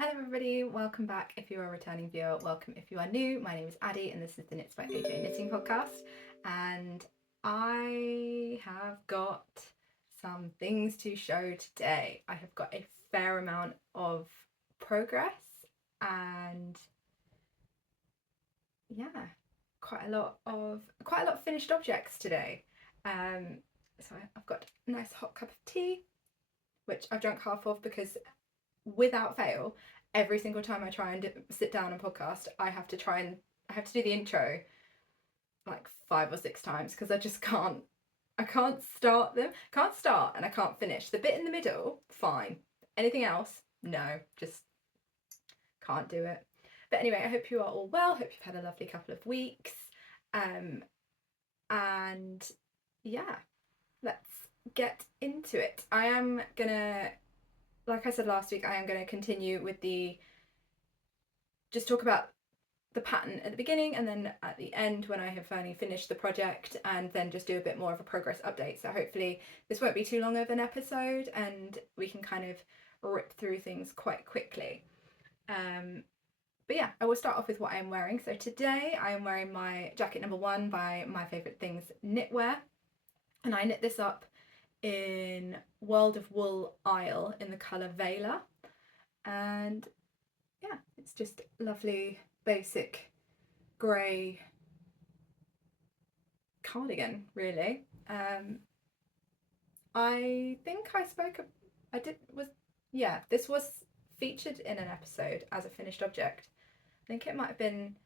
Hello everybody, welcome back if you are a returning viewer, welcome if you are new. My name is Addie and this is the Knits by AJ Knitting Podcast, and I have got some things to show today. I have got a fair amount of progress and yeah, quite a lot of finished objects today. So I've got a nice hot cup of tea, which I've drunk half of because without fail, every single time I try and sit down and podcast, I have to do the intro like 5 or 6 times because I just can't start and I can't finish. The bit in the middle, fine. Anything else, no, just can't do it. But anyway, I hope you are all well, hope you've had a lovely couple of weeks. And yeah, let's get into it. I am gonna, like I said last week, I am going to continue with just talk about the pattern at the beginning and then at the end when I have finally finished the project, and then just do a bit more of a progress update. So hopefully this won't be too long of an episode and we can kind of rip through things quite quickly. But yeah, I will start off with what I am wearing. So today I am wearing my jacket number 1 by My Favourite Things Knitwear, and I knit this up in World of Wool Isle in the colour Vela, and yeah, it's just lovely basic grey cardigan really. I think this was featured in an episode as a finished object. I think it might have been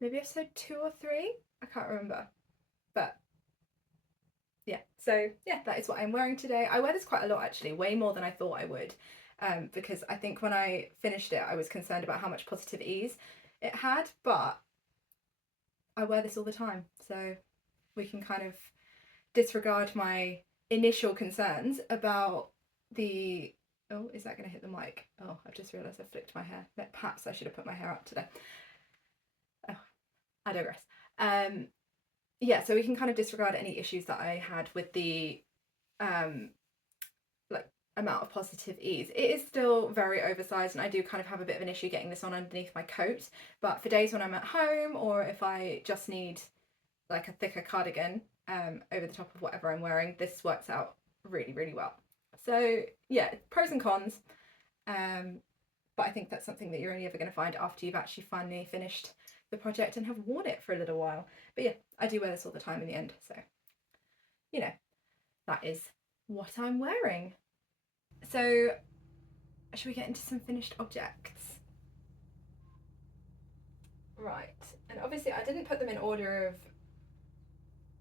maybe episode 2 or 3, I can't remember, but yeah, so yeah, that is what I'm wearing today. I wear this quite a lot actually, way more than I thought I would, because I think when I finished it I was concerned about how much positive ease it had, but I wear this all the time, so we can kind of disregard my initial concerns about the... Oh, is that going to hit the mic? Oh, I've just realised I flicked my hair. Perhaps I should have put my hair up today. Oh, I digress. Yeah, so we can kind of disregard any issues that I had with the like amount of positive ease. It is still very oversized and I do kind of have a bit of an issue getting this on underneath my coat, but for days when I'm at home or if I just need like a thicker cardigan over the top of whatever I'm wearing, this works out really, really well. So yeah, pros and cons, but I think that's something that you're only ever going to find after you've actually finally finished the project and have worn it for a little while. But yeah, I do wear this all the time in the end, so you know, that is what I'm wearing. So should we get into some finished objects? Right, and obviously I didn't put them in order of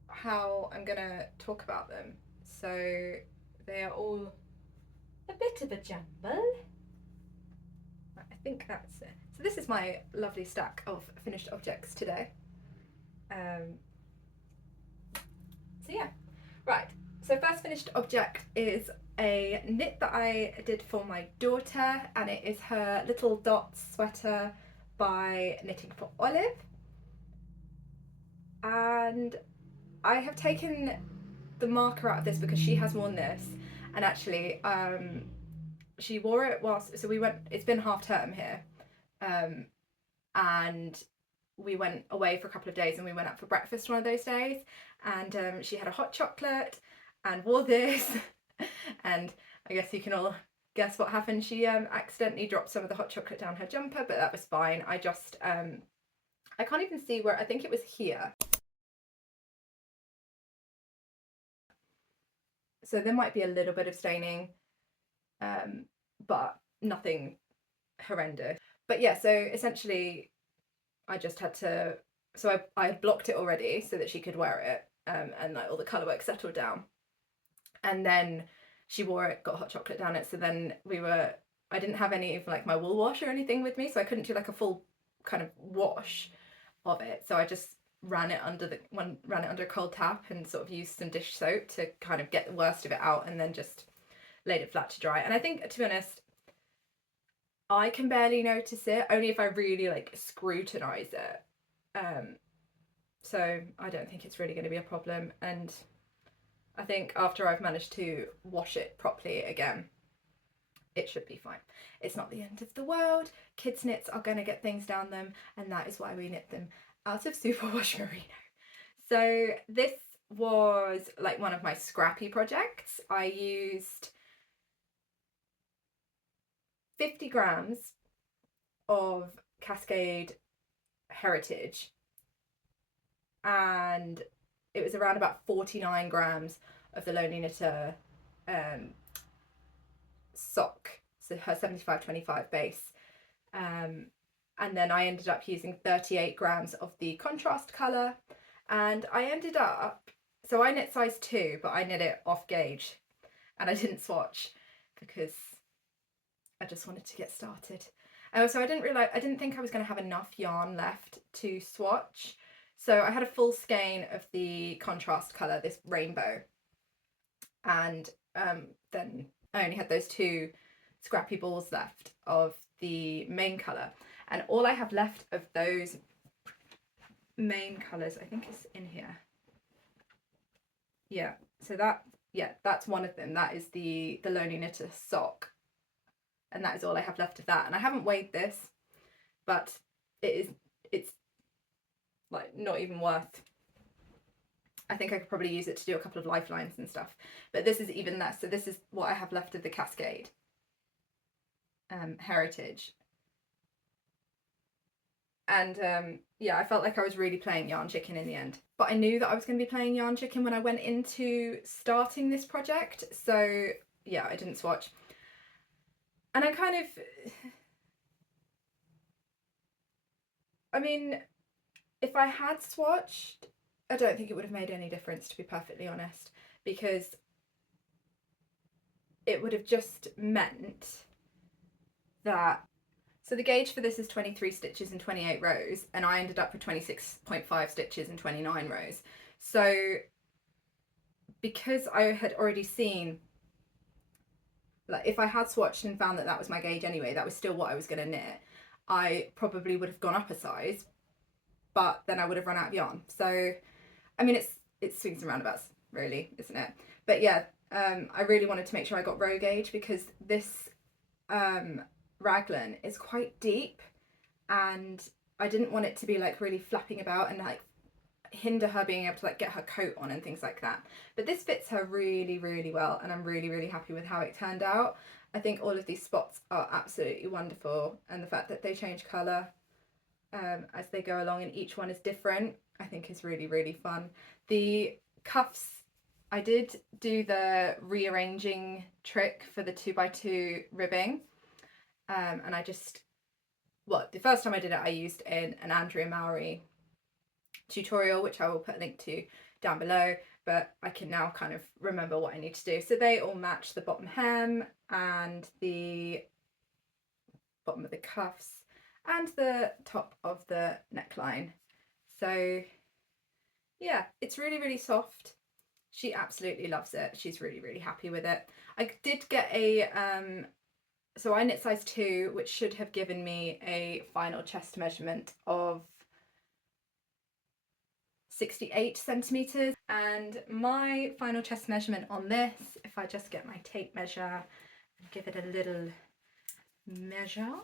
how I'm gonna talk about them, so they are all a bit of a jumble. I think that's it. So this is my lovely stack of finished objects today. So yeah, right. So first finished object is a knit that I did for my daughter, and it is her little dot sweater by Knitting for Olive. And I have taken the marker out of this because she has worn this, and actually she wore it whilst, so we went, it's been half term here, and we went away for a couple of days and we went out for breakfast one of those days, and she had a hot chocolate and wore this and I guess you can all guess what happened. She accidentally dropped some of the hot chocolate down her jumper, but that was fine. I just I can't even see where, I think it was here. So there might be a little bit of staining, but nothing horrendous. But yeah, so essentially I just had to, so I blocked it already so that she could wear it, and like all the colourwork settled down. And then she wore it, got hot chocolate down it, so then I didn't have any of like my wool wash or anything with me, so I couldn't do like a full kind of wash of it. So I just ran it under a cold tap and sort of used some dish soap to kind of get the worst of it out, and then just laid it flat to dry. And I think, to be honest, I can barely notice it, only if I really like scrutinise it. So I don't think it's really going to be a problem, and I think after I've managed to wash it properly again, it should be fine. It's not the end of the world. Kids knits are going to get things down them, and that is why we knit them out of superwash merino. So this was like one of my scrappy projects. I used 50 grams of Cascade Heritage, and it was around about 49 grams of the Lonely Knitter sock, so her 75-25 base, and then I ended up using 38 grams of the contrast colour, and I ended up, so I knit size 2, but I knit it off gauge and I didn't swatch because I just wanted to get started. So I didn't think I was going to have enough yarn left to swatch, so I had a full skein of the contrast colour, this rainbow, and then I only had those 2 scrappy balls left of the main colour, and all I have left of those main colours, I think, is in here. Yeah, so that's one of them. That is the Lonely Knitter sock, and that is all I have left of that. And I haven't weighed this, but it's like not even worth. I think I could probably use it to do a couple of lifelines and stuff, but this is even less. So this is what I have left of the Cascade Heritage. And yeah, I felt like I was really playing Yarn Chicken in the end, but I knew that I was going to be playing Yarn Chicken when I went into starting this project, so yeah, I didn't swatch. And I kind of, I mean, if I had swatched, I don't think it would have made any difference, to be perfectly honest, because it would have just meant that, so the gauge for this is 23 stitches and 28 rows, and I ended up with 26.5 stitches and 29 rows. So because I had already seen, like, if I had swatched and found that that was my gauge anyway, that was still what I was going to knit, I probably would have gone up a size, but then I would have run out of yarn. So I mean, it swings and roundabouts, really, isn't it? But yeah, I really wanted to make sure I got row gauge, because this raglan is quite deep, and I didn't want it to be like really flapping about and like hinder her being able to like get her coat on and things like that. But this fits her really, really well, and I'm really, really happy with how it turned out. I think all of these spots are absolutely wonderful, and the fact that they change colour as they go along and each one is different, I think is really, really fun. The cuffs, I did do the rearranging trick for the 2x2 ribbing, and I just, well, the first time I did it I used an Andrea Mowry tutorial, which I will put a link to down below, but I can now kind of remember what I need to do. So they all match the bottom hem and the bottom of the cuffs and the top of the neckline. So yeah, it's really, really soft. She absolutely loves it. She's really, really happy with it. I did get a so I knit size 2, which should have given me a final chest measurement of 68 centimeters, and my final chest measurement on this, if I just get my tape measure and give it a little measure,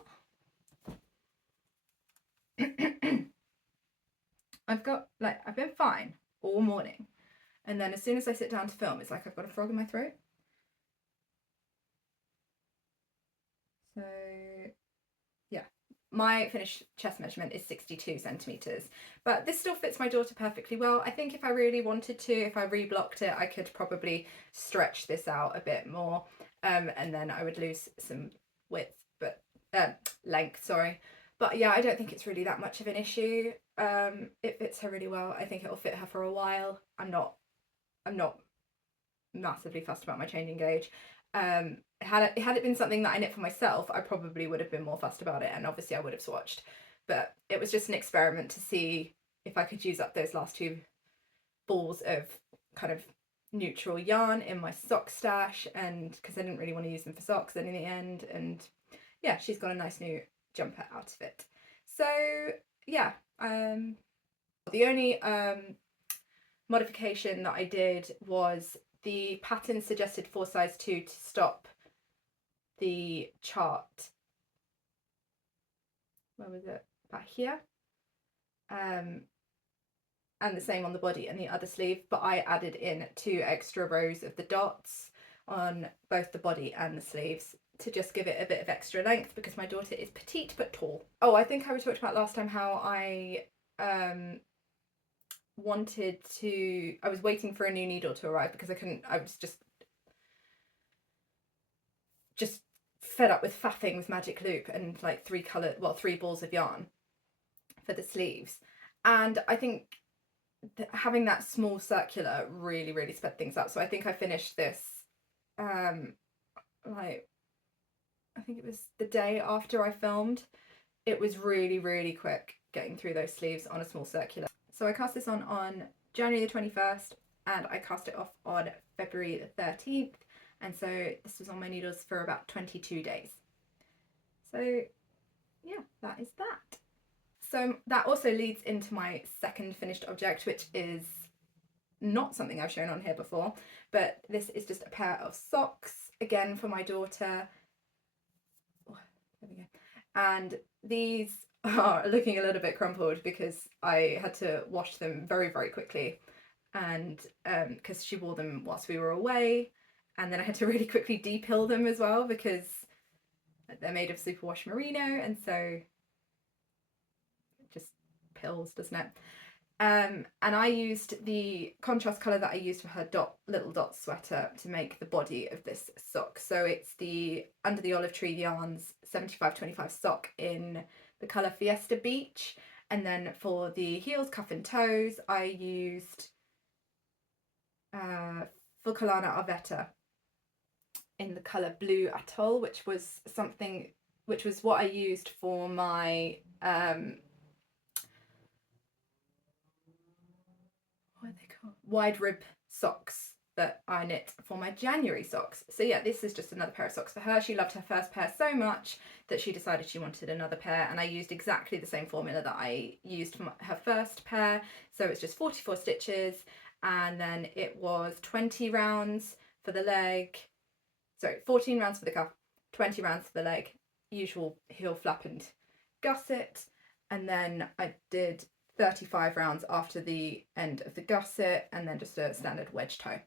I've been fine all morning, and then as soon as I sit down to film, it's like I've got a frog in my throat. So yeah, my finished chest measurement is 62 centimeters, but this still fits my daughter perfectly well. I think if I really wanted to, if I reblocked it, I could probably stretch this out a bit more, and then I would lose some width, but length, sorry. But yeah, I don't think it's really that much of an issue. It fits her really well. I think it'll fit her for a while. I'm not massively fussed about my changing gauge. Had it been something that I knit for myself, I probably would have been more fussed about it, and obviously I would have swatched. But it was just an experiment to see if I could use up those last 2 balls of kind of neutral yarn in my sock stash, and because I didn't really want to use them for socks then in the end. And yeah, she's got a nice new jumper out of it. So yeah, the only modification that I did was the pattern suggested for size 2 to stop the chart, where was it, about here, and the same on the body and the other sleeve, but I added in 2 extra rows of the dots on both the body and the sleeves to just give it a bit of extra length, because my daughter is petite but tall. Oh, I think I talked about last time how I I was waiting for a new needle to arrive because I was just fed up with faffing with magic loop and like 3 balls of yarn for the sleeves. And I think having that small circular really sped things up. So I think I finished this like, I think it was the day after I filmed. It was really quick getting through those sleeves on a small circular. So I cast this on January the 21st, and I cast it off on February the 13th. And so this was on my needles for about 22 days. So yeah, that is that. So that also leads into my second finished object, which is not something I've shown on here before, but this is just a pair of socks, again for my daughter. Oh, there we go. And these are looking a little bit crumpled because I had to wash them very quickly, and because she wore them whilst we were away, and then I had to really quickly depill them as well because they're made of superwash merino, and so it just pills, doesn't it? And I used the contrast colour that I used for her little dot sweater to make the body of this sock. So it's the Under the Olive Tree Yarns 75/25 sock in the colour Fiesta Beach. And then for the heels, cuff and toes, I used Fulcolana Arvetta in the colour Blue Atoll, which was what I used for my what are they called? Wide rib socks that I knit for my January socks. So yeah, this is just another pair of socks for her. She loved her first pair so much that she decided she wanted another pair, and I used exactly the same formula that I used for her first pair. So it's just 44 stitches, and then it was 20 rounds for the leg, sorry, 14 rounds for the cuff, 20 rounds for the leg, usual heel flap and gusset, and then I did 35 rounds after the end of the gusset, and then just a standard wedge toe.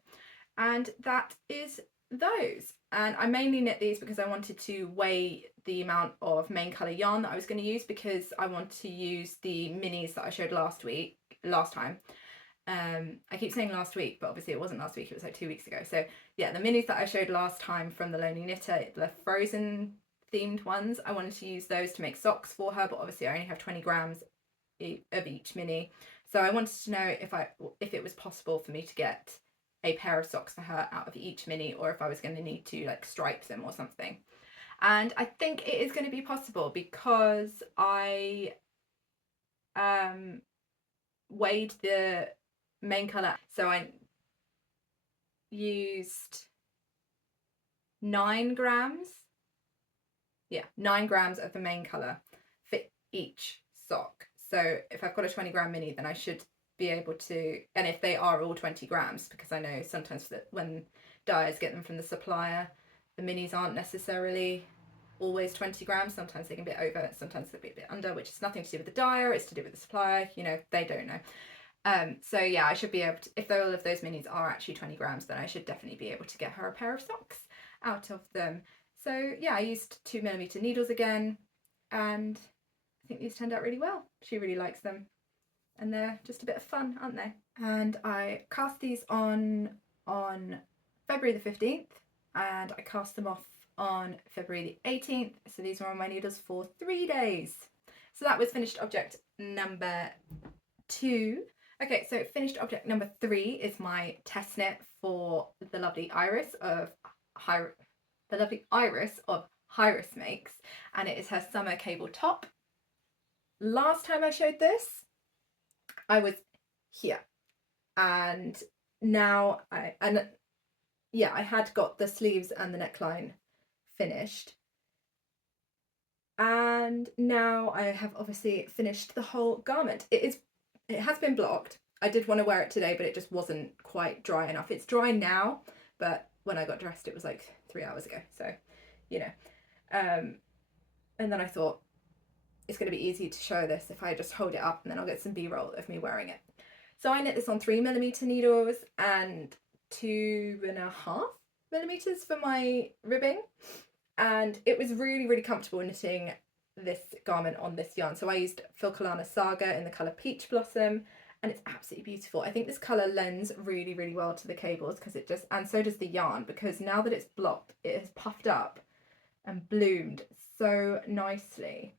And that is those. And I mainly knit these because I wanted to weigh the amount of main colour yarn that I was going to use, because I want to use the minis that I showed last time. I keep saying last week, but obviously it wasn't last week, it was like 2 weeks ago. So yeah, the minis that I showed last time from the Lonely Knitter, the Frozen themed ones, I wanted to use those to make socks for her, but obviously I only have 20 grams of each mini. So I wanted to know if it was possible for me to get a pair of socks for her out of each mini, or if I was going to need to like stripe them or something. And I think it is going to be possible because I weighed the main colour. So I used 9 grams. Yeah, 9 grams of the main colour for each sock. So if I've got a 20 gram mini, then I should be able to, and if they are all 20 grams, because I know sometimes that when dyers get them from the supplier, the minis aren't necessarily always 20 grams. Sometimes they can be over, sometimes they'll be a bit under, which is nothing to do with the dyer, it's to do with the supplier, you know, they don't know. So yeah, I should be able to, if all of those minis are actually 20 grams, then I should definitely be able to get her a pair of socks out of them. So yeah, I used 2mm needles again, and I think these turned out really well. She really likes them, and they're just a bit of fun, aren't they? And I cast these on February the 15th, and I cast them off on February the 18th. So these were on my needles for 3 days. So that was finished object number 2. Okay, so finished object number 3 is my test knit for the lovely Iris of HIRIS makes, and it is her summer cable top. Last time I showed this, I was here, and now I had got the sleeves and the neckline finished, and now I have obviously finished the whole garment. It has been blocked. I did want to wear it today, but it just wasn't quite dry enough. It's dry now, but when I got dressed it was like 3 hours ago, so you know. And then I thought, it's going to be easy to show this if I just hold it up, and then I'll get some B-roll of me wearing it. So I knit this on 3mm needles and 2.5mm for my ribbing, and it was really, really comfortable knitting this garment on this yarn. So I used Filcolana Saga in the colour Peach Blossom, and it's absolutely beautiful. I think this colour lends really, really well to the cables, because it just, and so does the yarn, because now that it's blocked, it has puffed up and bloomed so nicely.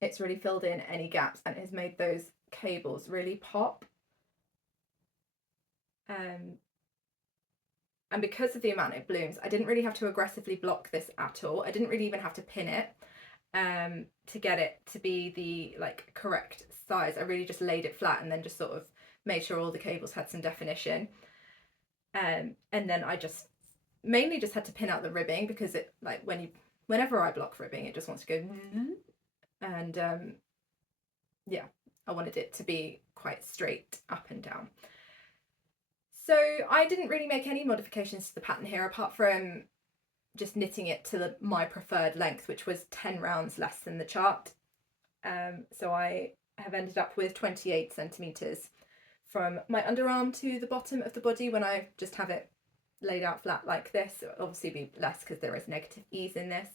It's really filled in any gaps, and it has made those cables really pop. And because of the amount it blooms, I didn't really have to aggressively block this at all. I didn't really even have to pin it to get it to be the like correct size. I really just laid it flat and then just sort of made sure all the cables had some definition. And then I just mainly just had to pin out the ribbing, because it, like, whenever I block ribbing, it just wants to go, and yeah, I wanted it to be quite straight up and down. So I didn't really make any modifications to the pattern here, apart from just knitting it to my preferred length, which was 10 rounds less than the chart. So I have ended up with 28 centimetres from my underarm to the bottom of the body. When I just have it laid out flat like this, it will obviously be less because there is negative ease in this.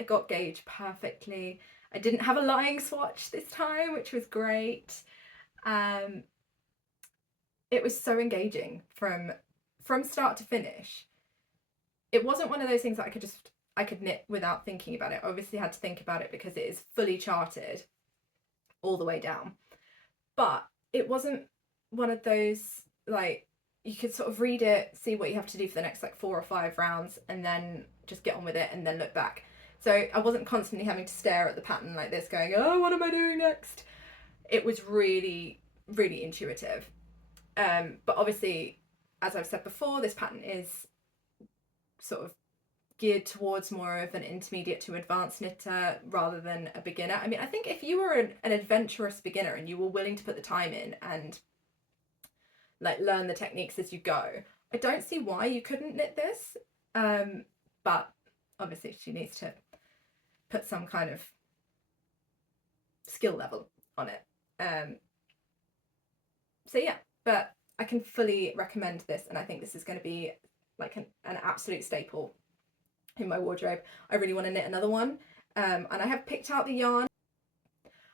I got gauge perfectly. I didn't have a lying swatch this time, which was great. It was so engaging from start to finish. It wasn't one of those things that I could knit without thinking about it. I obviously had to think about it because it is fully charted all the way down. But it wasn't one of those, like, you could sort of read it, see what you have to do for the next like 4 or 5 rounds, and then just get on with it and then look back. So I wasn't constantly having to stare at the pattern like this going, oh, what am I doing next? It was really, really intuitive. But obviously, as I've said before, this pattern is sort of geared towards more of an intermediate to advanced knitter rather than a beginner. I mean, I think if you were an adventurous beginner and you were willing to put the time in and like learn the techniques as you go, I don't see why you couldn't knit this. But obviously she needs to put some kind of skill level on it. So yeah, but I can fully recommend this, and I think this is going to be like an absolute staple in my wardrobe. I really want to knit another one, and I have picked out the yarn.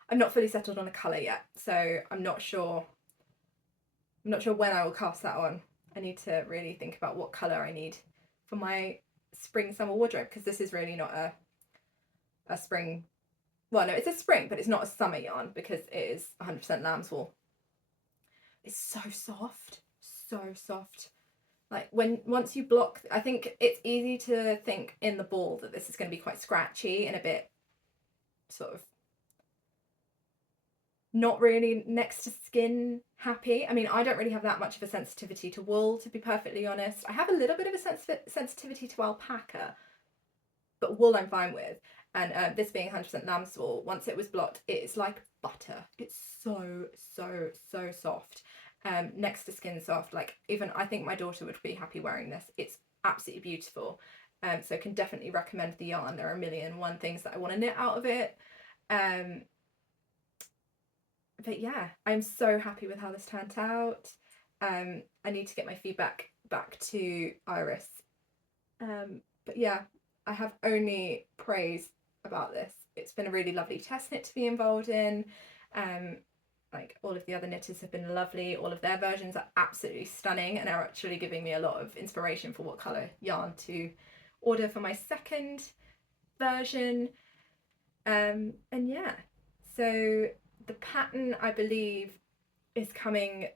I'm not fully settled on a colour yet, so I'm not sure when I will cast that on. I need to really think about what colour I need for my spring summer wardrobe, because this is really not a spring, well no, it's a spring, but it's not a summer yarn because it is 100% lamb's wool. It's so soft, so soft. Like once you block, I think it's easy to think in the ball that this is going to be quite scratchy and a bit sort of not really next to skin happy. I mean, I don't really have that much of a sensitivity to wool, to be perfectly honest. I have a little bit of a sensitivity to alpaca, but wool I'm fine with. And this being 100% lamb's wool, once it was blocked, it's like butter. It's so, so, so soft. Next to skin soft. Like, even I think my daughter would be happy wearing this. It's absolutely beautiful. So I can definitely recommend the yarn. There are 1,000,001 things that I want to knit out of it. But yeah, I'm so happy with how this turned out. I need to get my feedback back to Iris. But yeah, I have only praise about this. It's been a really lovely test knit to be involved in. Like, all of the other knitters have been lovely. All of their versions are absolutely stunning and are actually giving me a lot of inspiration for what colour yarn to order for my second version. And yeah, so the pattern, I believe, is coming,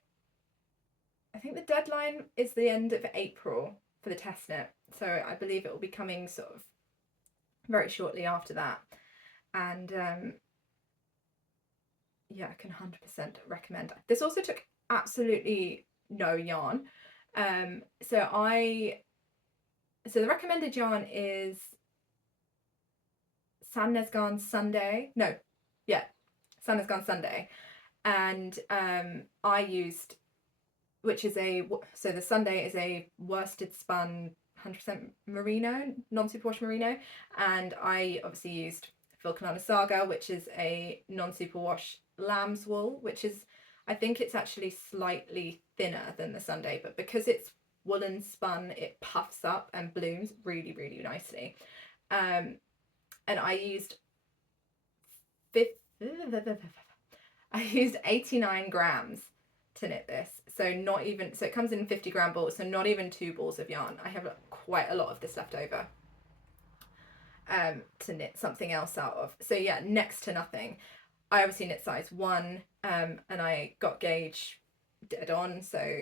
I think the deadline is the end of April for the test knit, so I believe it will be coming sort of very shortly after that. And yeah, I can 100% recommend. This also took absolutely no yarn. So the recommended yarn is Sandnesgarn Sunday. No, yeah, Sandnesgarn Sunday. And I used, which is so the Sunday is a worsted spun 100% merino, non-superwash merino, and I obviously used Vilcanana Saga, which is a non-superwash lamb's wool, which is, I think it's actually slightly thinner than the Sunday, but because it's woolen spun, it puffs up and blooms really, really nicely. And I used 89 grams to knit this, so not even, so it comes in 50-gram balls, so not even 2 balls of yarn. I have quite a lot of this left over to knit something else out of. So yeah, next to nothing. I obviously knit size 1, and I got gauge dead on, so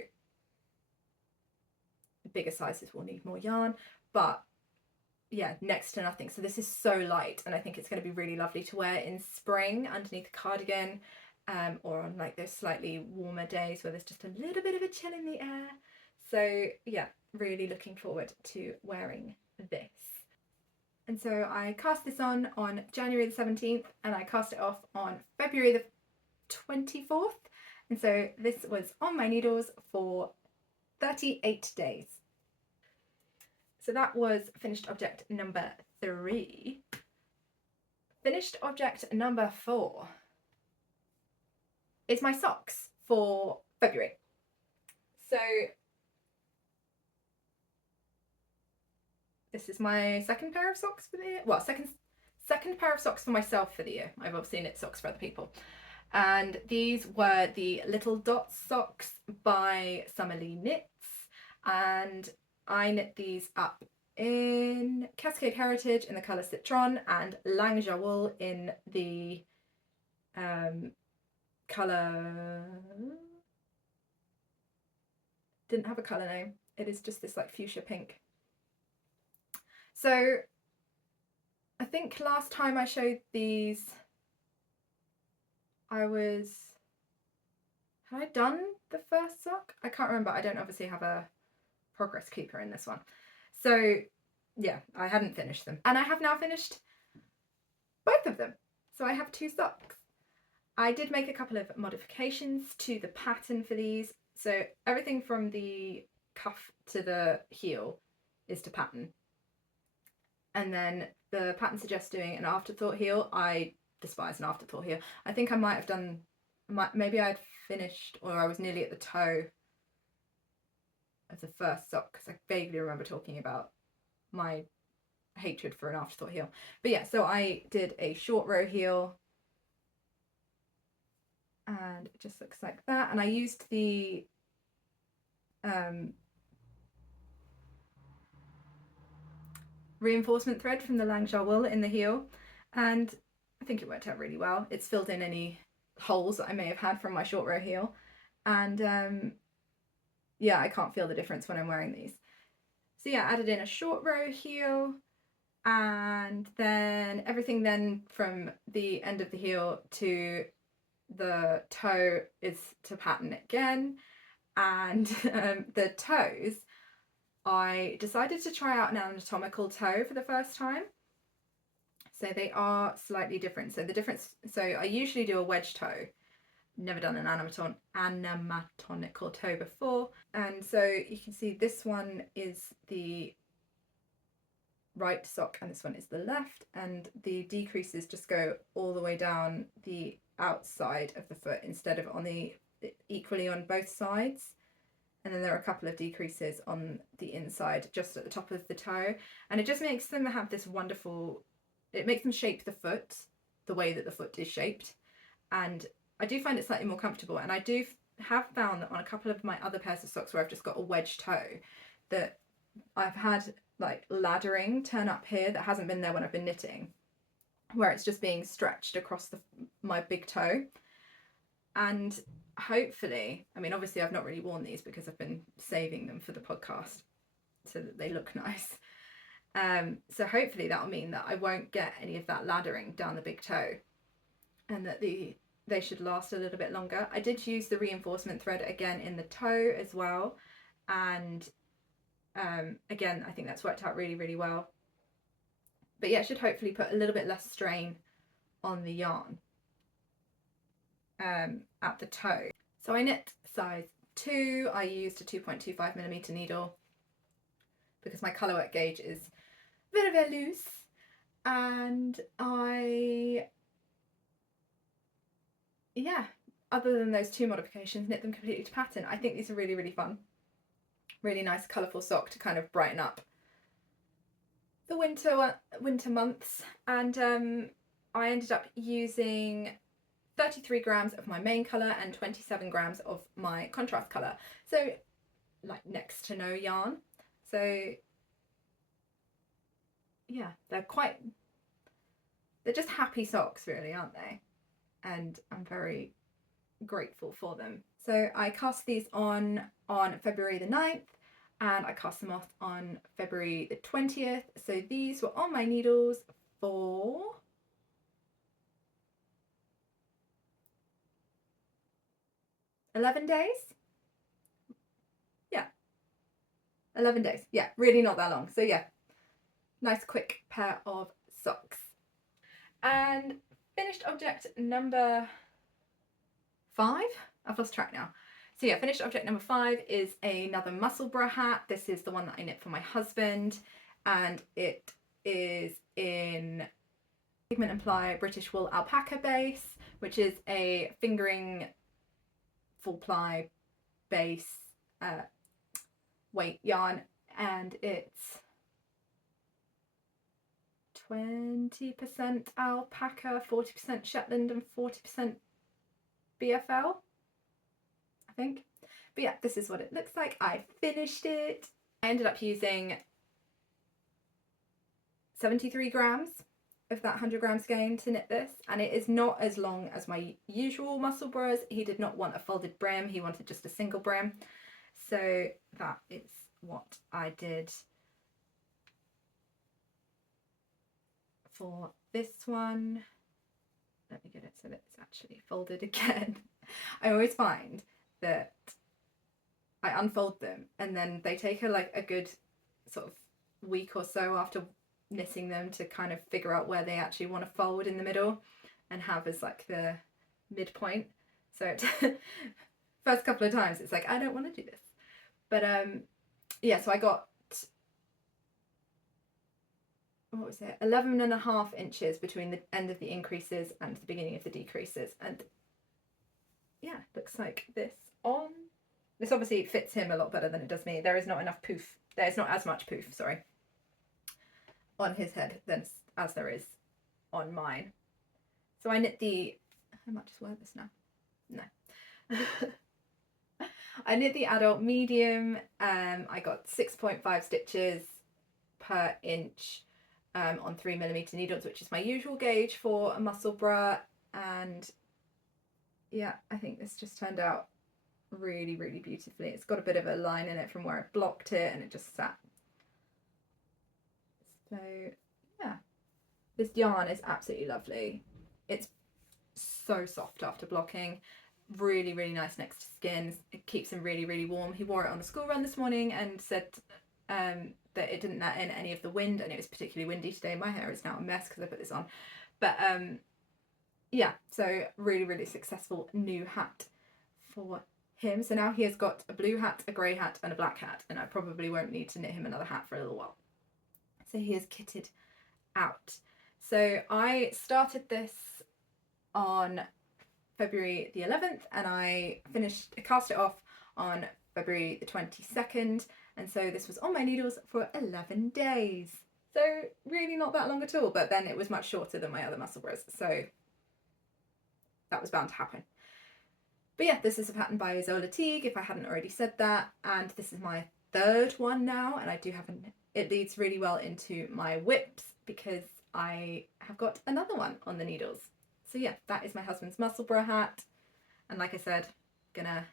bigger sizes will need more yarn, but yeah, next to nothing. So this is so light, and I think it's going to be really lovely to wear in spring underneath a cardigan, or on like those slightly warmer days where there's just a little bit of a chill in the air. So yeah, really looking forward to wearing this. And so I cast this on January the 17th, and I cast it off on February the 24th. And so this was on my needles for 38 days. So that was finished object number 3. Finished object number 4 is my socks for February. So this is my second pair of socks for the year. Well, second pair of socks for myself for the year. I've obviously knit socks for other people. And these were the Little Dot socks by Summerlee Knits. And I knit these up in Cascade Heritage in the colour Citron, and Langja wool in the colour, didn't have a colour name, it is just this like fuchsia pink. So I think last time I showed these, had I done the first sock? I can't remember. I don't obviously have a progress keeper in this one. So yeah, I hadn't finished them. And I have now finished both of them. So I have 2 socks. I did make a couple of modifications to the pattern for these. So everything from the cuff to the heel is to pattern. And then the pattern suggests doing an afterthought heel. I despise an afterthought heel. I think I might have done, maybe I'd finished, or I was nearly at the toe of the first sock, because I vaguely remember talking about my hatred for an afterthought heel. But yeah, so I did a short row heel, and it just looks like that. And I used the reinforcement thread from the Langja wool in the heel, and I think it worked out really well. It's filled in any holes that I may have had from my short row heel, and yeah, I can't feel the difference when I'm wearing these. So yeah, added in a short row heel, and then everything then from the end of the heel to the toe is to pattern again. And the toes, I decided to try out an anatomical toe for the first time. So they are slightly different. So the difference, so I usually do a wedge toe. Never done an anatomical toe before. And so you can see this one is the right sock and this one is the left, and the decreases just go all the way down the outside of the foot instead of on the equally on both sides. And then there are a couple of decreases on the inside just at the top of the toe, and it just makes them have this wonderful, it makes them shape the foot the way that the foot is shaped. And I do find it slightly more comfortable, and I do have found that on a couple of my other pairs of socks where I've just got a wedge toe, that I've had like laddering turn up here that hasn't been there when I've been knitting, where it's just being stretched across my big toe. And hopefully, I mean, obviously I've not really worn these because I've been saving them for the podcast so that they look nice. So hopefully that'll mean that I won't get any of that laddering down the big toe, and that they should last a little bit longer. I did use the reinforcement thread again in the toe as well, and again, I think that's worked out really, really well. But yeah, it should hopefully put a little bit less strain on the yarn at the toe. So I knit size 2. I used a 2.25mm needle. because my colour work gauge is very, very loose, and other than those 2 modifications, knit them completely to pattern. I think these are really, really fun. Really nice colourful sock to kind of brighten up the winter months. And I ended up using 33 grams of my main colour and 27 grams of my contrast colour. So like next to no yarn. So yeah, they're just happy socks really, aren't they? And I'm very grateful for them. So I cast these on February the 9th, and I cast them off on February the 20th. So these were on my needles for 11 days. Yeah, 11 days. Yeah, really not that long. So yeah, nice quick pair of socks. And finished object number 5. I've lost track now. So yeah, finished object number 5 is another Musselburgh hat. This is the one that I knit for my husband, and it is in Pigment and Ply British Wool Alpaca base, which is a fingering full ply base weight yarn, and it's 20% alpaca, 40% Shetland and 40% BFL, I think. But yeah, this is what it looks like. I finished it. I ended up using 73 grams of that 100 gram skein to knit this, and it is not as long as my usual Musselburghs. He did not want a folded brim, he wanted just a single brim. So that is what I did for this one. Let me get it so that it's actually folded again. I always find that I unfold them and then they take a good sort of week or so after knitting them to kind of figure out where they actually want to fold in the middle and have as like the midpoint. So first couple of times it's like, I don't want to do this. But yeah, so I got, what was it, 11.5 inches between the end of the increases and the beginning of the decreases. And yeah, looks like this on. This obviously fits him a lot better than it does me. There is not enough poof. There's not as much poof, sorry, on his head than as there is on mine. So I knit the, I might just wear this now. No. I knit the adult medium. I got 6.5 stitches per inch on 3mm needles, which is my usual gauge for a Musselburgh. And yeah, I think this just turned out really, really beautifully. It's got a bit of a line in it from where I blocked it and it just sat. So yeah, this yarn is absolutely lovely. It's so soft after blocking. Really, really nice next to skin. It keeps him really, really warm. He wore it on the school run this morning and said that it didn't let in any of the wind, and it was particularly windy today. My hair is now a mess because I put this on. But yeah, so really, really successful new hat for him. So now he has got a blue hat, a grey hat and a black hat, and I probably won't need to knit him another hat for a little while. So he is kitted out. So I started this on February the 11th and I cast it off on February the 22nd, and so this was on my needles for 11 days. So really not that long at all, but then it was much shorter than my other Musselburghs, so that was bound to happen. But yeah, this is a pattern by Ysolda TEAGUE, if I hadn't already said that, and this is my 3rd one now, and I do have it leads really well into my whips because I have got another one on the needles. So yeah, that is my husband's Musselburgh hat, and like I said, gonna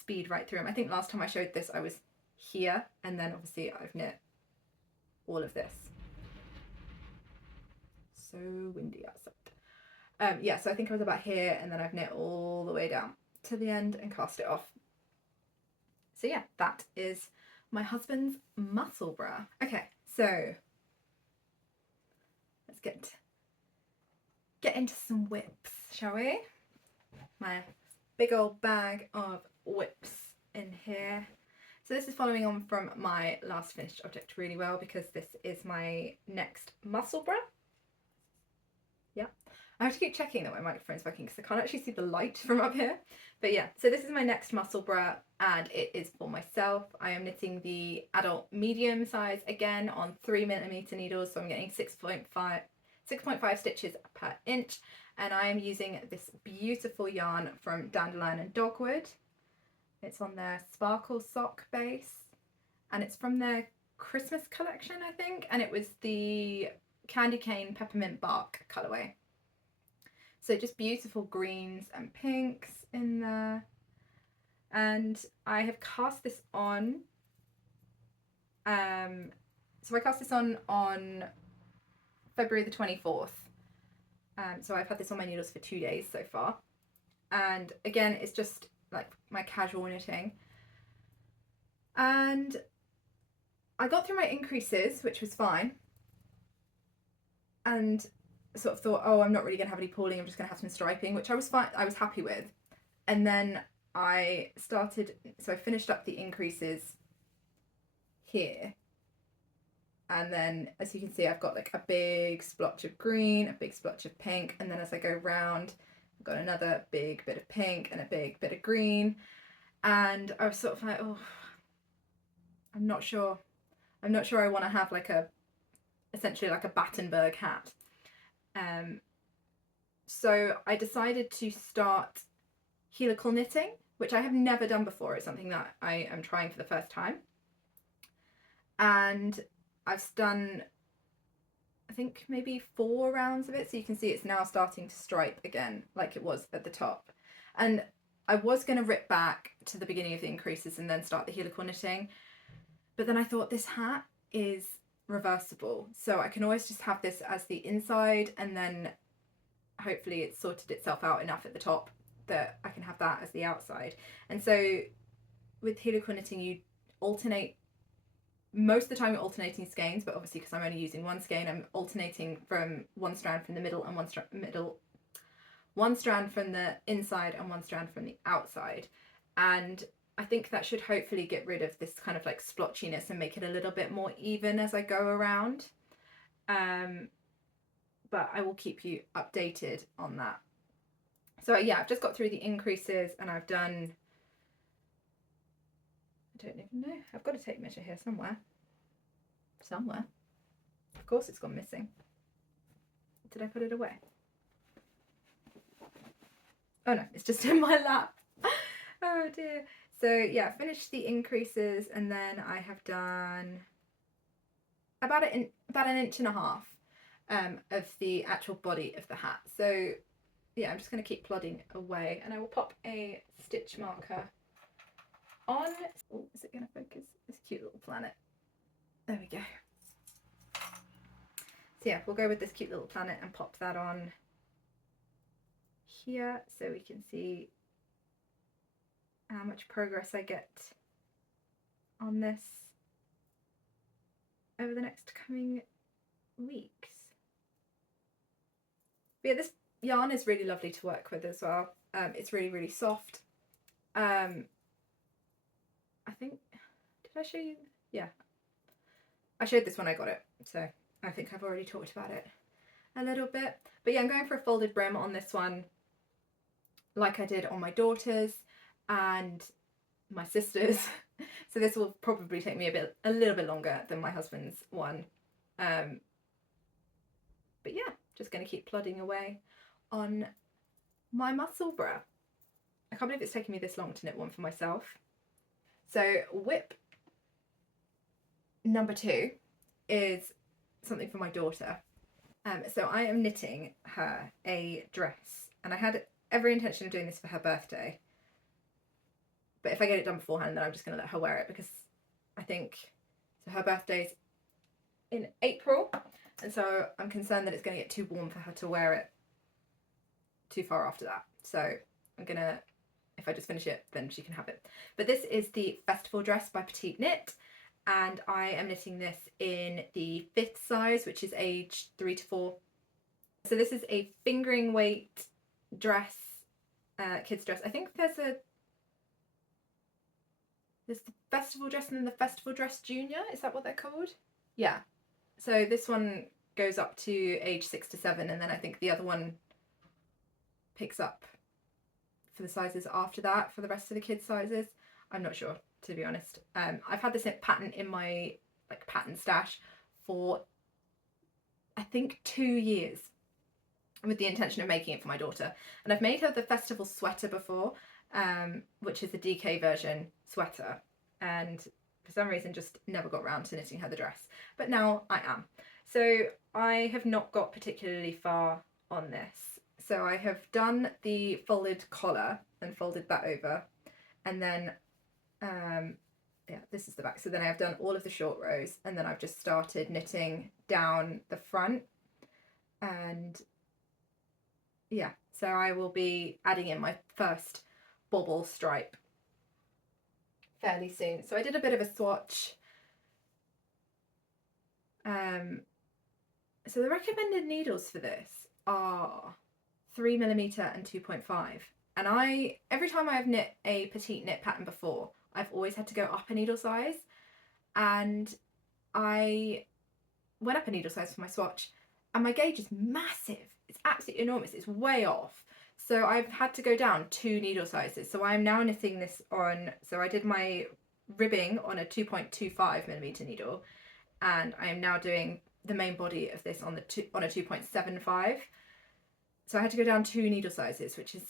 speed right through them. I think last time I showed this I was here, and then obviously I've knit all of this. So windy outside. Yeah, so I think I was about here, and then I've knit all the way down to the end and cast it off. So yeah, that is my husband's Musselburgh. Okay, so let's get into some whips, shall we? My big old bag of whips in here. So this is following on from my last finished object really well, because this is my next Musselburgh. Yeah, I have to keep checking that my microphone's working because I can't actually see the light from up here. But yeah, so this is my next Musselburgh and it is for myself. I am knitting the adult medium size again on 3mm needles, so I'm getting 6.5 stitches per inch, and I am using this beautiful yarn from Dandelion and Dogwood. It's on their Sparkle Sock base, and it's from their Christmas collection, I think, and it was the Candy Cane Peppermint Bark colourway. So just beautiful greens and pinks in there. And I have cast this on, so I cast this on February the 24th. So I've had this on my needles for 2 days so far. And again, it's just like my casual knitting. And I got through my increases, which was fine. And sort of thought, oh, I'm not really going to have any pooling, I'm just going to have some striping, which I was fine, I was happy with. And then I started, so I finished up the increases here. And then, as you can see, I've got like a big splotch of green, a big splotch of pink, and then as I go round, I've got another big bit of pink and a big bit of green. And I was sort of like, oh, I'm not sure I want to have like essentially like a Battenberg hat. So I decided to start helical knitting, which I have never done before. It's something that I am trying for the first time. And I've done, I think, maybe 4 rounds of it. So you can see it's now starting to stripe again, like it was at the top. And I was going to rip back to the beginning of the increases and then start the helical knitting. But then I thought this hat is reversible, so I can always just have this as the inside, and then hopefully it's sorted itself out enough at the top that I can have that as the outside. And so with helical knitting, you alternate, most of the time you're alternating skeins, but obviously because I'm only using one skein, I'm alternating from one strand from the middle and one strand from the inside and one strand from the outside. And I think that should hopefully get rid of this kind of like splotchiness and make it a little bit more even as I go around. But I will keep you updated on that. So yeah, I've just got through the increases and I've done, I don't even know, I've got a tape measure here somewhere. Of course it's gone missing. Did I put it away? Oh no, it's just in my lap. Oh dear. So yeah, finished the increases, and then I have done about an inch and a half of the actual body of the hat. So yeah, I'm just going to keep plodding away, and I will pop a stitch marker on. Oh, is it going to focus? This cute little planet. There we go. So yeah, we'll go with this cute little planet and pop that on here so we can see how much progress I get on this over the next coming weeks. But yeah, this yarn is really lovely to work with as well. It's really, really soft. I think, did I show you? Yeah, I showed this when I got it, so I think I've already talked about it a little bit. But yeah, I'm going for a folded brim on this one, like I did on my daughter's and my sister's. So this will probably take me a little bit longer than my husband's one. But yeah, just going to keep plodding away on my Musselburgh. I can't believe it's taken me this long to knit one for myself. So whip number 2 is something for my daughter. So I am knitting her a dress, and I had every intention of doing this for her birthday. But if I get it done beforehand, then I'm just going to let her wear it, because I think, so her birthday's in April, and so I'm concerned that it's going to get too warm for her to wear it too far after that. So I'm going to, if I just finish it, then she can have it. But this is the festival dress by Petite Knit, and I am knitting this in the 5th size, which is age 3 to 4. So this is a fingering weight dress, kids dress. I think there's a There's the festival dress and then the festival dress junior. Is that what they're called? Yeah. So this one goes up to age 6 to 7, and then I think the other one picks up for the sizes after that for the rest of the kids' sizes. I'm not sure, to be honest. I've had this pattern in my pattern stash for I think 2 years with the intention of making it for my daughter, and I've made her the festival sweater before, which is the DK version sweater, and for some reason just never got around to knitting her the dress, but now I am. So I have not got particularly far on this. So I have done the folded collar and folded that over, and then yeah, this is the back. So then I've done all of the short rows, and then I've just started knitting down the front, and yeah, so I will be adding in my first bobble stripe fairly soon. So I did a bit of a swatch. So the recommended needles for this are 3mm and 2.5. And every time I've knit a petite knit pattern before, I've always had to go up a needle size. And I went up a needle size for my swatch, and my gauge is massive. It's absolutely enormous. It's way off. So I've had to go down 2 needle sizes. So I'm now knitting this on, so I did my ribbing on a 2.25mm needle, and I am now doing the main body of this on a 2.75. So I had to go down 2 needle sizes, which is,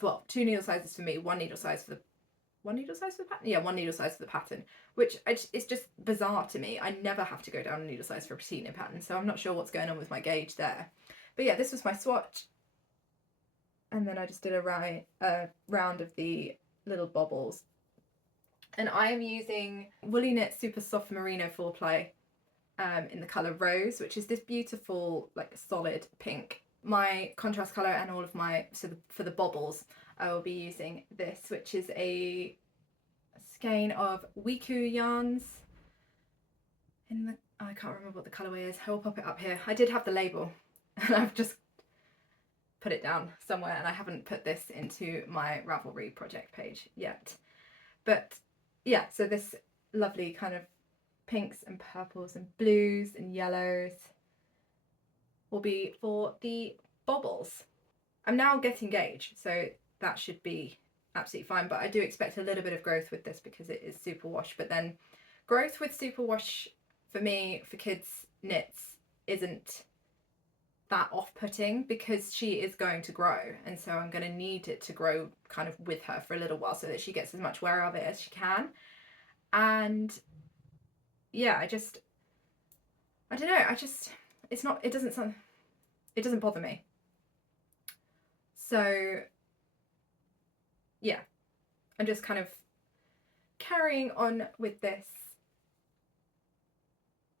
well, 2 needle sizes for me, 1 needle size for the pattern? Yeah, 1 needle size for the pattern, which it's just bizarre to me. I never have to go down a needle size for a petite knit pattern, so I'm not sure what's going on with my gauge there. But yeah, this was my swatch, and then I just did a round of the little bobbles. And I am using Woolly Knit Super Soft Merino 4-ply in the colour Rose, which is this beautiful, solid pink. My contrast colour and all of my, for the bobbles, I will be using this, which is a skein of Wiku yarns in the, I can't remember what the colourway is. I will pop it up here. I did have the label and I've just put it down somewhere, and I haven't put this into my Ravelry project page yet. But yeah, so this lovely kind of pinks and purples and blues and yellows will be for the bobbles. I'm now getting gauge, so that should be absolutely fine, but I do expect a little bit of growth with this because it is superwash. But then growth with superwash for me, for kids knits, isn't that off-putting because she is going to grow, and so I'm going to need it to grow kind of with her for a little while so that she gets as much wear of it as she can. And yeah, I don't know, it doesn't bother me. So yeah, I'm just kind of carrying on with this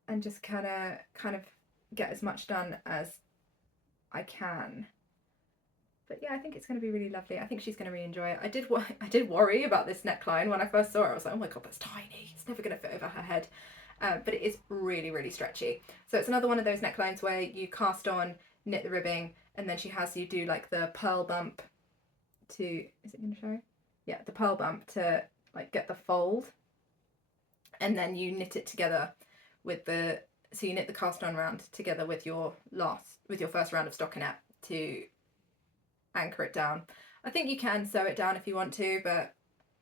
and just kind of get as much done as I can. But yeah, I think it's going to be really lovely. I think she's going to really enjoy it. I did worry about this neckline when I first saw it. I was like, oh my god, that's tiny. It's never going to fit over her head. But it is really, really stretchy. So it's another one of those necklines where you cast on, knit the ribbing, and then she has you do the pearl bump to, is it going to show? Yeah, the pearl bump to get the fold, and then you knit it together with so you knit the cast on round together with your first round of stockinette to anchor it down. I think you can sew it down if you want to, but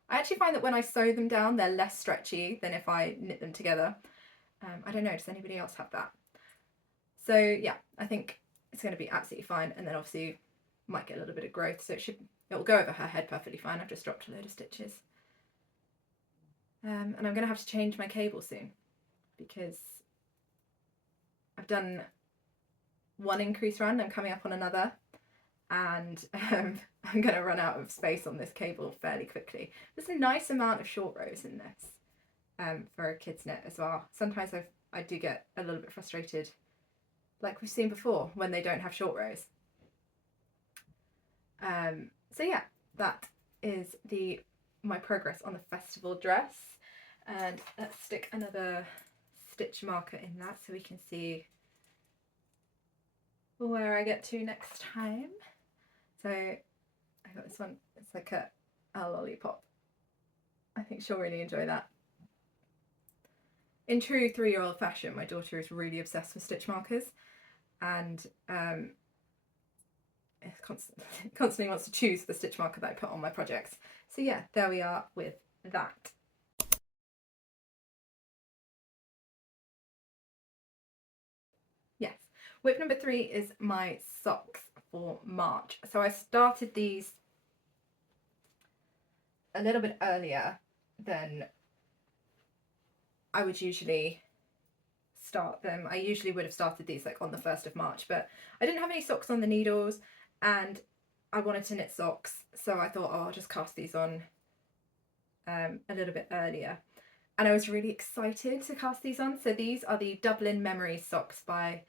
I actually find that when I sew them down, they're less stretchy than if I knit them together. I don't know, does anybody else have that? So yeah, I think it's going to be absolutely fine, and then obviously might get a little bit of growth, so it will go over her head perfectly fine. I've just dropped a load of stitches. And I'm going to have to change my cable soon because I've done one increase run, I'm coming up on another, and I'm going to run out of space on this cable fairly quickly. There's a nice amount of short rows in this for a kids knit as well. Sometimes I do get a little bit frustrated, like we've seen before, when they don't have short rows. So yeah, that is my progress on the festival dress, and let's stick another stitch marker in that so we can see where I get to next time. So I got this one, it's like a lollipop. I think she'll really enjoy that. In true 3-year-old fashion, my daughter is really obsessed with stitch markers, and constantly wants to choose the stitch marker that I put on my projects. So yeah, there we are with that. Yes, whip number 3 is my socks for March. So I started these a little bit earlier than I would usually start them. I usually would have started these like on the 1st of March, but I didn't have any socks on the needles and I wanted to knit socks, so I thought, oh, I'll just cast these on a little bit earlier. And I was really excited to cast these on. So these are the Dublin Memory socks by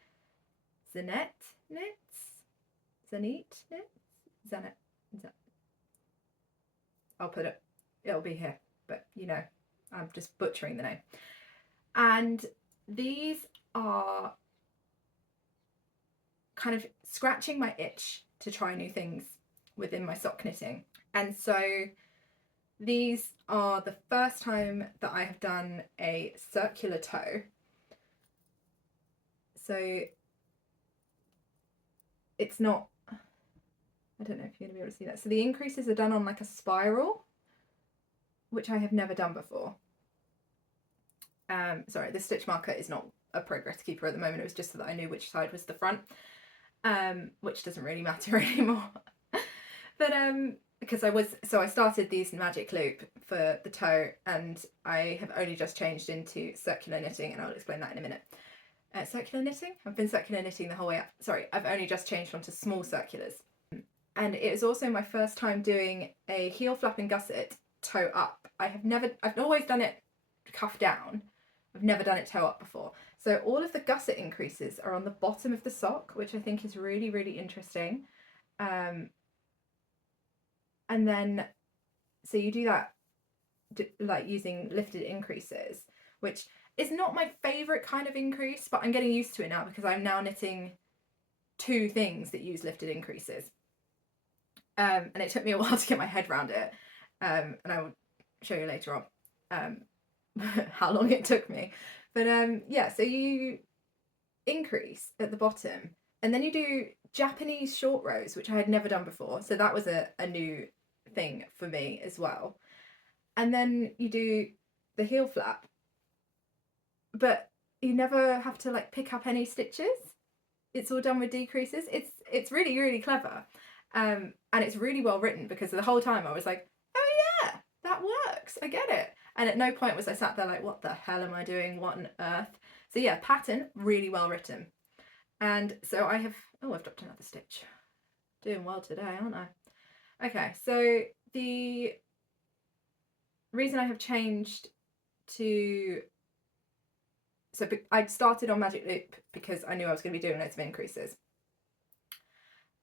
ZANETE Knits? ZANETE Knits? ZANETE. I'll put it, it'll be here, but you know, I'm just butchering the name. And these are kind of scratching my itch to try new things within my sock knitting. And so these are the first time that I have done a circular toe. So it's not, I don't know if you're going to be able to see that. So the increases are done on like a spiral, which I have never done before. Sorry, the stitch marker is not a progress keeper at the moment. It was just so that I knew which side was the front, which doesn't really matter anymore. But because I started these magic loop for the toe, and I have only just changed into circular knitting, and I'll explain that in a minute. Circular knitting? I've been circular knitting the whole way up. Sorry, I've only just changed onto small circulars. And it is also my first time doing a heel flap and gusset toe up. I've always done it cuff down. I've never done it toe up before. So all of the gusset increases are on the bottom of the sock, which I think is really, really interesting. And then, so you do that like using lifted increases, which is not my favourite kind of increase, but I'm getting used to it now because I'm now knitting 2 things that use lifted increases. And it took me a while to get my head around it. And I will show you later on how long it took me. But yeah, so you increase at the bottom and then you do Japanese short rows, which I had never done before. So that was a new thing for me as well. And then you do the heel flap, but you never have to like pick up any stitches. It's all done with decreases. It's really, really clever. And it's really well written because the whole time I was like, oh yeah, that works, I get it. And at no point was I sat there like, what the hell am I doing? What on earth? So yeah, pattern, really well written. And so I have, oh, I've dropped another stitch. Doing well today, aren't I? Okay, so the reason I have changed to, so I started on magic loop because I knew I was going to be doing loads of increases.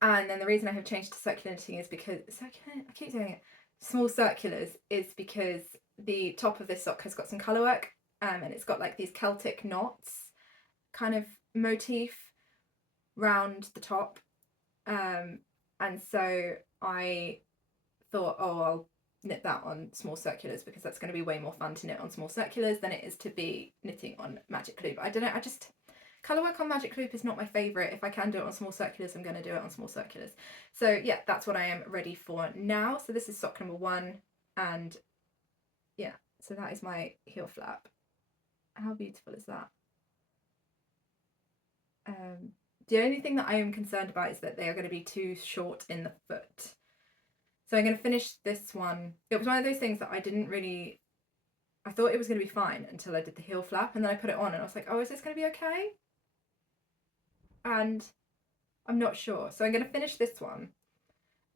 And then the reason I have changed to circular knitting is because, I keep doing it, small circulars, is because the top of this sock has got some colour work, and it's got like these Celtic knots kind of motif round the top. And so I thought, oh, I'll knit that on small circulars because that's going to be way more fun to knit on small circulars than it is to be knitting on magic loop. I don't know, colour work on magic loop is not my favourite. If I can do it on small circulars, I'm going to do it on small circulars. So yeah, that's what I am ready for now. So this is sock number 1, and yeah, so that is my heel flap. How beautiful is that? The only thing that I am concerned about is that they are going to be too short in the foot. So I'm going to finish this one. It was one of those things that I thought it was going to be fine until I did the heel flap, and then I put it on and I was like, oh, is this going to be okay? And I'm not sure. So I'm going to finish this one,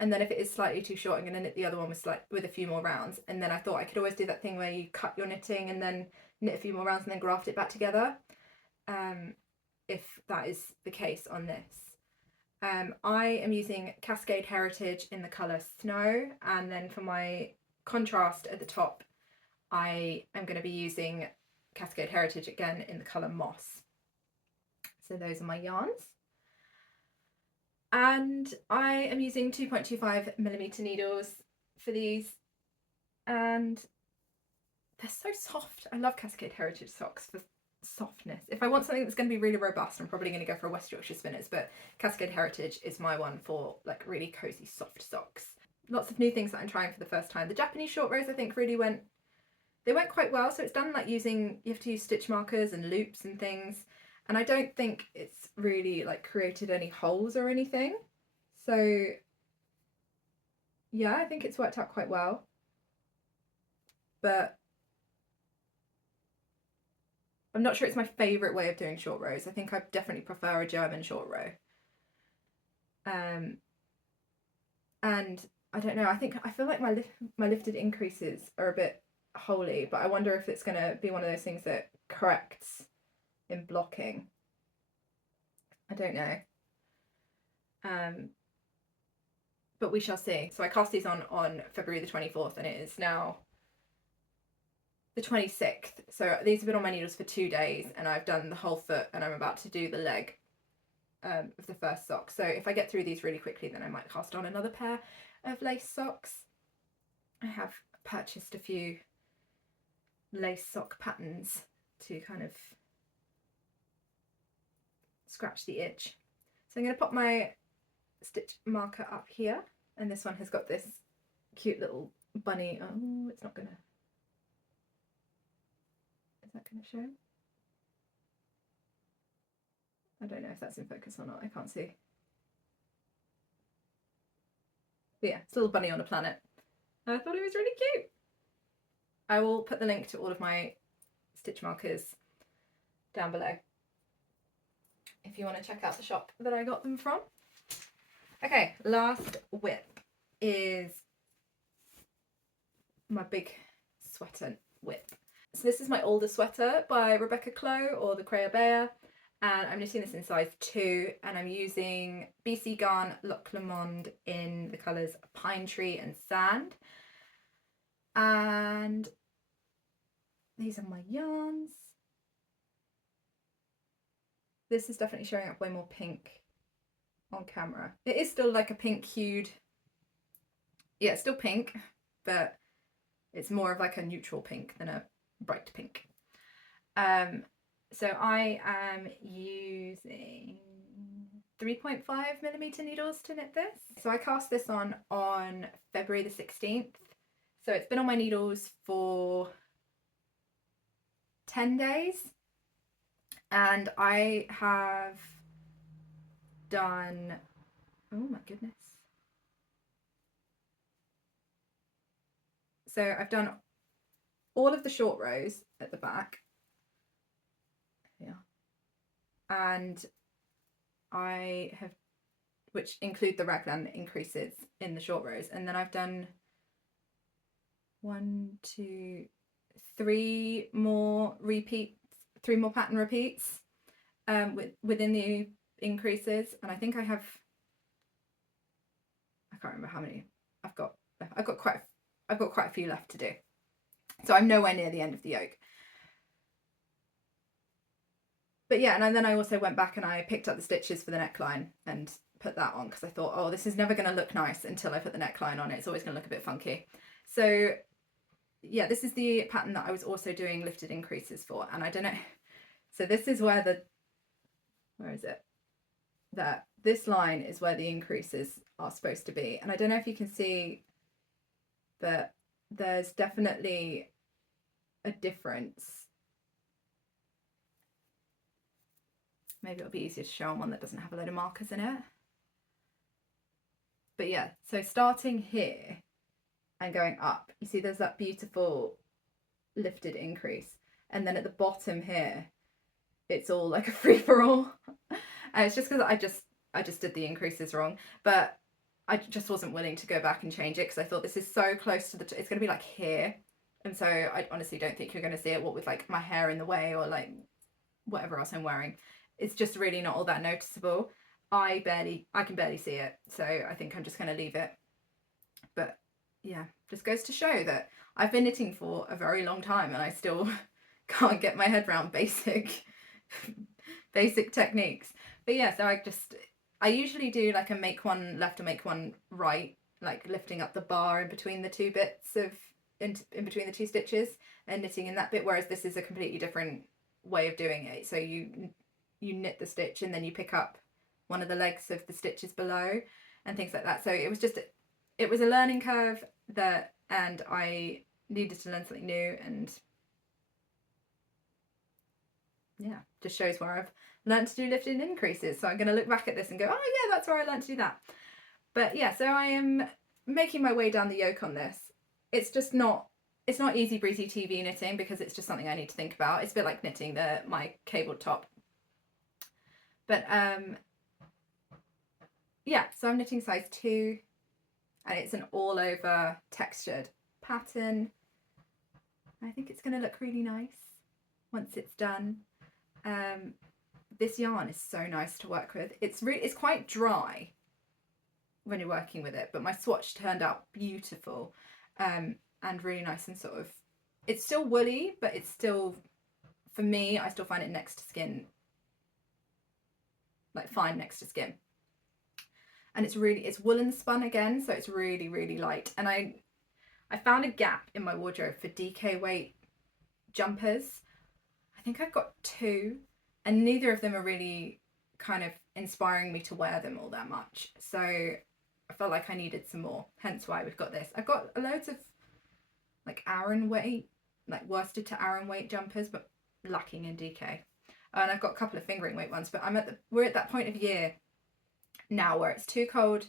and then if it is slightly too short, I'm going to knit the other one with a few more rounds. And then I thought I could always do that thing where you cut your knitting and then knit a few more rounds and then graft it back together, if that is the case on this. I am using Cascade Heritage in the colour Snow, and then for my contrast at the top I am going to be using Cascade Heritage again in the colour Moss. So those are my yarns. And I am using 2.25mm needles for these, and they're so soft. I love Cascade Heritage socks for softness. If I want something that's going to be really robust, I'm probably going to go for a West Yorkshire Spinners, but Cascade Heritage is my one for like really cozy soft socks. Lots of new things that I'm trying for the first time. The Japanese short rows I think really went quite well. So it's done like you have to use stitch markers and loops and things, and I don't think it's really like created any holes or anything. So yeah, I think it's worked out quite well. But I'm not sure it's my favourite way of doing short rows. I think I definitely prefer a German short row. And I don't know, I feel like my lifted increases are a bit holy, but I wonder if it's going to be one of those things that corrects in blocking. I don't know. But we shall see. So I cast these on February the 24th, and it is now the 26th. So these have been on my needles for 2 days, and I've done the whole foot, and I'm about to do the leg of the first sock. So if I get through these really quickly, then I might cast on another pair of lace socks. I have purchased a few lace sock patterns to kind of scratch the itch. So I'm going to pop my stitch marker up here, and this one has got this cute little bunny. Oh, it's not gonna. Is that gonna show? I don't know if that's in focus or not. I can't see. But yeah, it's a little bunny on a planet. I thought it was really cute. I will put the link to all of my stitch markers down below if you want to check out the shop that I got them from. Okay, last whip is my big sweater whip. So this is my Alder Sweater by Rebecca CLOW, or the Crea Bear, and I'm knitting this in size 2, and I'm using BC Garn Loch Lomond in the colours Pine Tree and Sand. And these are my yarns. This is definitely showing up way more pink on camera. It is still like a pink hued, yeah, it's still pink, but it's more of like a neutral pink than a bright pink. So I am using 3.5mm needles to knit this. So I cast this on February the 16th. So it's been on my needles for 10 days, and I have done, oh my goodness. So I've done all of the short rows at the back, yeah, and I have, which include the raglan increases in the short rows, and then I've done 1, 2, 3 more repeats, 3 more pattern repeats within the increases, and I think I have, I can't remember how many I've got quite a few left to do. So I'm nowhere near the end of the yoke. But yeah, and then I also went back and I picked up the stitches for the neckline and put that on, because I thought, oh, this is never going to look nice until I put the neckline on it. It's always going to look a bit funky. So yeah, this is the pattern that I was also doing lifted increases for, and I don't know. So this is where where is it? That this line is where the increases are supposed to be, and I don't know if you can see that there's definitely a difference. Maybe it'll be easier to show on one that doesn't have a load of markers in it. But yeah, so starting here and going up, you see there's that beautiful lifted increase, and then at the bottom here it's all like a free-for-all. And it's just because I just did the increases wrong, but I just wasn't willing to go back and change it, because I thought this is so close to it's going to be like here, and so I honestly don't think you're going to see it, what with like my hair in the way or like whatever else I'm wearing. It's just really not all that noticeable. I can barely see it, so I think I'm just going to leave it. But yeah, just goes to show that I've been knitting for a very long time and I still can't get my head around basic techniques. But yeah, so I usually do like a make one left or make one right, like lifting up the bar in between the two bits of in between the two stitches and knitting in that bit, whereas this is a completely different way of doing it. So you knit the stitch and then you pick up one of the legs of the stitches below and things like that. So it was a learning curve and I needed to learn something new, and yeah, just shows where I've learned to do lifting increases. So I'm going to look back at this and go, oh yeah, that's where I learned to do that. But yeah, so I am making my way down the yoke on this. It's not easy breezy TV knitting because it's just something I need to think about. It's a bit like knitting my cabled top. But yeah, so I'm knitting size 2 and it's an all over textured pattern. I think it's going to look really nice once it's done. This yarn is so nice to work with. It's quite dry when you're working with it, but my swatch turned out beautiful, and really nice, and sort of, it's still woolly, but it's still, for me, I still find it next to skin, like fine next to skin. And it's woolen spun again, so it's really, really light. And I found a gap in my wardrobe for DK weight jumpers. I think I've got 2, and neither of them are really kind of inspiring me to wear them all that much. So I felt like I needed some more, hence why we've got this. I've got loads of like Aran weight, like worsted to Aran weight jumpers, but lacking in DK. And I've got a couple of fingering weight ones, but we're at that point of year now where it's too cold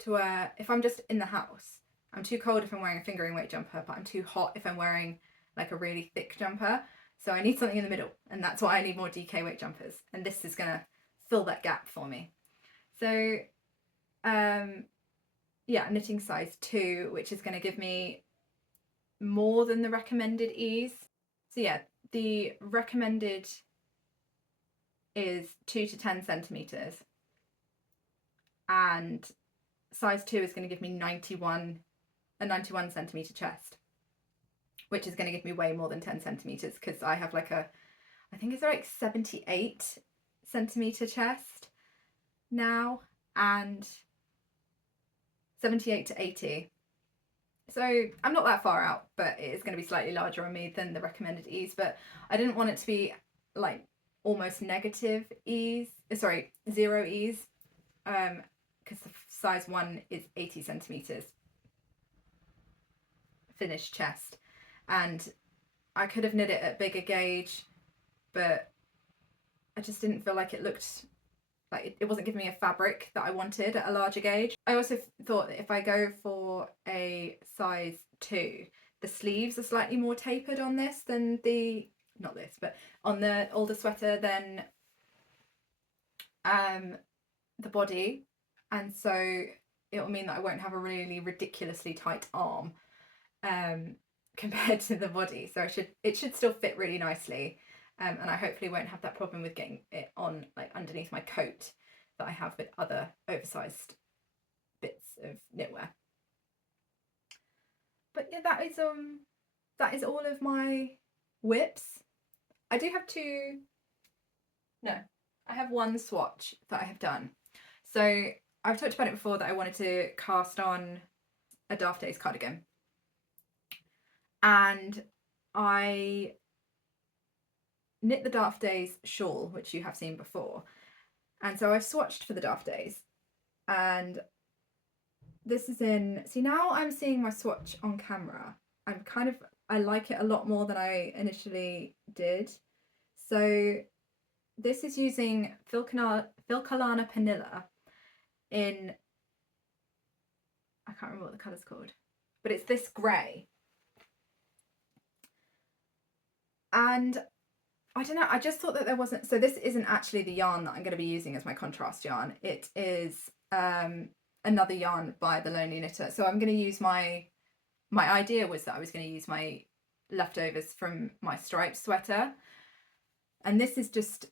to wear. If I'm just in the house, I'm too cold if I'm wearing a fingering weight jumper, but I'm too hot if I'm wearing like a really thick jumper. So I need something in the middle, and that's why I need more DK weight jumpers, and this is gonna fill that gap for me. So yeah, knitting size 2, which is gonna give me more than the recommended ease. So yeah, the recommended is 2 to 10 centimeters, and size 2 is going to give me a 91 centimeter chest, which is going to give me way more than 10 centimeters because I have like I think it's like 78 centimeter chest now, and 78 to 80. So I'm not that far out, but it is going to be slightly larger on me than the recommended ease. But I didn't want it to be like almost negative ease, sorry, 0 ease, because the size 1 is 80 centimeters finished chest, and I could have knit it at bigger gauge, but I just didn't feel like it looked like it wasn't giving me a fabric that I wanted at a larger gauge. I also thought that if I go for a size 2, the sleeves are slightly more tapered on this than not this, but on the Alder Sweater than the body, and so it will mean that I won't have a really ridiculously tight arm compared to the body. So it should still fit really nicely. And I hopefully won't have that problem with getting it on like underneath my coat that I have with other oversized bits of knitwear. But yeah, that is all of my whips. I do have I have one swatch that I have done. So I've talked about it before that I wanted to cast on a Daft Days cardigan, and I knit the Daft Days shawl, which you have seen before, and so I've swatched for the Daft Days, and this is see, now I'm seeing my swatch on camera. I like it a lot more than I initially did. So this is using Filcolana Pernille in, I can't remember what the colour's called, but it's this grey. And I don't know, I just thought that there wasn't, so this isn't actually the yarn that I'm going to be using as my contrast yarn. It is another yarn by The Lonely Knitter. So I'm going to use my idea was that I was going to use my leftovers from my striped sweater. And this is just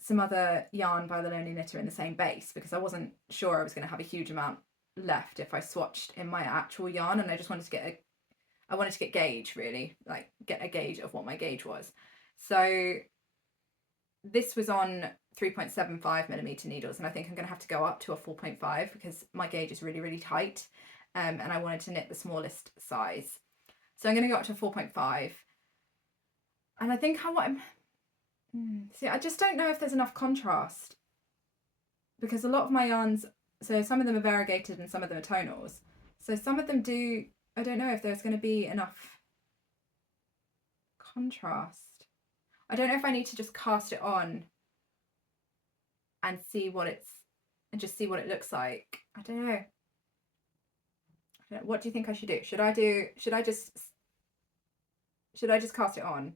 some other yarn by The Lonely Knitter in the same base, because I wasn't sure I was going to have a huge amount left if I swatched in my actual yarn, and I just wanted to get gauge, really, like get a gauge of what my gauge was. So this was on 3.75mm needles, and I think I'm going to have to go up to a 4.5 because my gauge is really, really tight, and I wanted to knit the smallest size. So I'm going to go up to 4.5. And I think see, I just don't know if there's enough contrast, because a lot of my yarns, so some of them are variegated and some of them are tonals. So some of them do, I don't know if there's going to be enough contrast. I don't know if I need to just cast it on and see what just see what it looks like. I don't know. What do you think I should do? Should I just cast it on,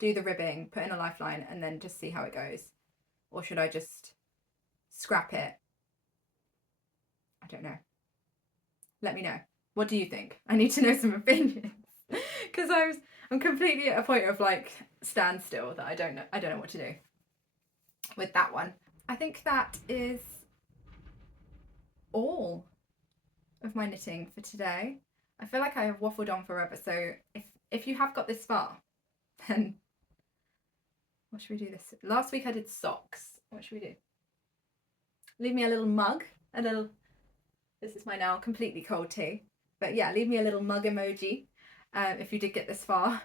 do the ribbing, put in a lifeline, and then just see how it goes? Or should I just scrap it? I don't know. Let me know. What do you think? I need to know some opinions. Because I'm completely at a point of like standstill that I don't know what to do with that one. I think that is all of my knitting for today. I feel like I have waffled on forever, so if you have got this far, then what should we do this? Last week I did socks. What should we do? Leave me a little mug, this is my now completely cold tea, but yeah, leave me a little mug emoji if you did get this far,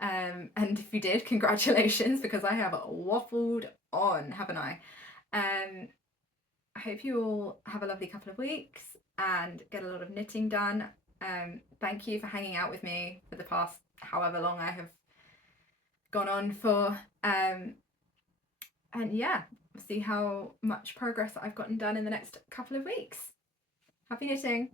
and if you did, congratulations, because I have waffled on, haven't I? I hope you all have a lovely couple of weeks and get a lot of knitting done. Thank you for hanging out with me for the past however long I have gone on for, and yeah, see how much progress I've gotten done in the next couple of weeks. Happy knitting!